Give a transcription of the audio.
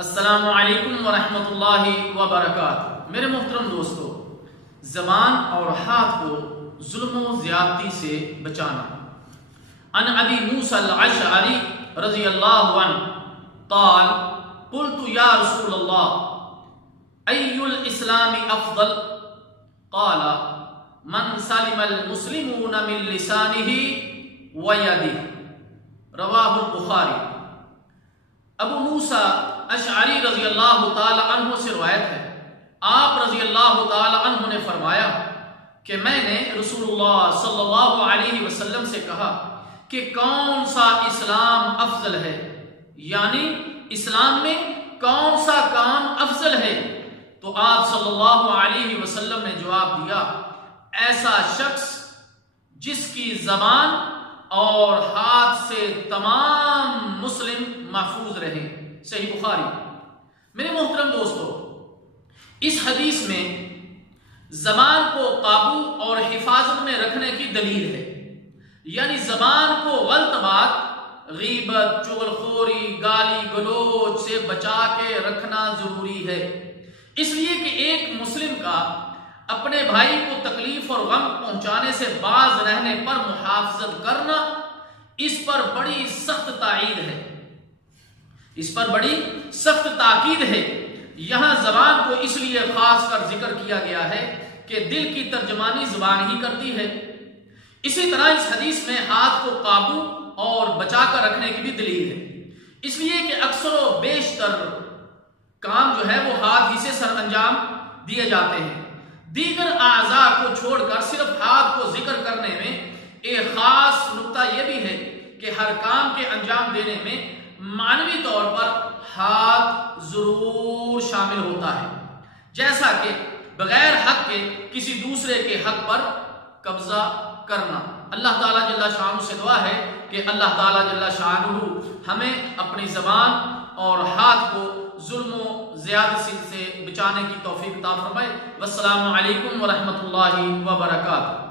السلام علیکم ورحمۃ اللہ وبرکاتہ۔ میرے محترم دوستو، زبان اور ہاتھ کو ظلم و زیادتی سے بچانا۔ عن ابی موسیٰ الاشعری رضی اللہ عنہ قال قلت یا رسول اللہ ای الاسلام افضل قال من سلم المسلمون من لسانہ ویدہ، رواہ البخاری۔ ابو موسیٰ اشعری رضی اللہ تعالی عنہ سے روایت ہے، آپ رضی اللہ تعالی عنہ نے فرمایا کہ میں نے رسول اللہ صلی اللہ علیہ وسلم سے کہا کہ کون سا اسلام افضل ہے، یعنی اسلام میں کون سا کام افضل ہے؟ تو آپ صلی اللہ علیہ وسلم نے جواب دیا، ایسا شخص جس کی زبان اور ہاتھ سے تمام مسلم محفوظ رہے۔ صحیح بخاری۔ میرے محترم دوستو، اس حدیث میں زبان کو قابو اور حفاظت میں رکھنے کی دلیل ہے، یعنی زبان کو غلط بات، غیبت، چغلخوری، گالی گلوچ سے بچا کے رکھنا ضروری ہے، اس لیے کہ ایک مسلم کا اپنے بھائی کو تکلیف اور غم پہنچانے سے باز رہنے پر محافظت کرنا، اس پر بڑی سخت تاکید ہے، اس پر بڑی سخت تاکید ہے۔ یہاں زبان کو اس لیے خاص کر ذکر کیا گیا ہے کہ دل کی ترجمانی زبان ہی کرتی ہے۔ اسی طرح اس حدیث میں ہاتھ کو قابو اور بچا کر رکھنے کی بھی دلیل ہے، اس لیے کہ اکثر و بیشتر کام جو ہے وہ ہاتھ ہی سے سر انجام دیے جاتے ہیں۔ دیگر اعضاء کو چھوڑ کر صرف ہاتھ کو ذکر کرنے میں ایک خاص نقطہ یہ بھی ہے کہ ہر کام کے انجام دینے میں معنوی طور پر ہاتھ ضرور شامل ہوتا ہے، جیسا کہ بغیر حق کے کسی دوسرے کے حق پر قبضہ کرنا۔ اللہ تعالیٰ جل شانہ سے دعا ہے کہ اللہ تعالیٰ جل شانہ ہمیں اپنی زبان اور ہاتھ کو ظلم و زیادتی سے بچانے کی توفیق عطا فرمائے۔ والسلام علیکم ورحمۃ اللہ وبرکاتہ۔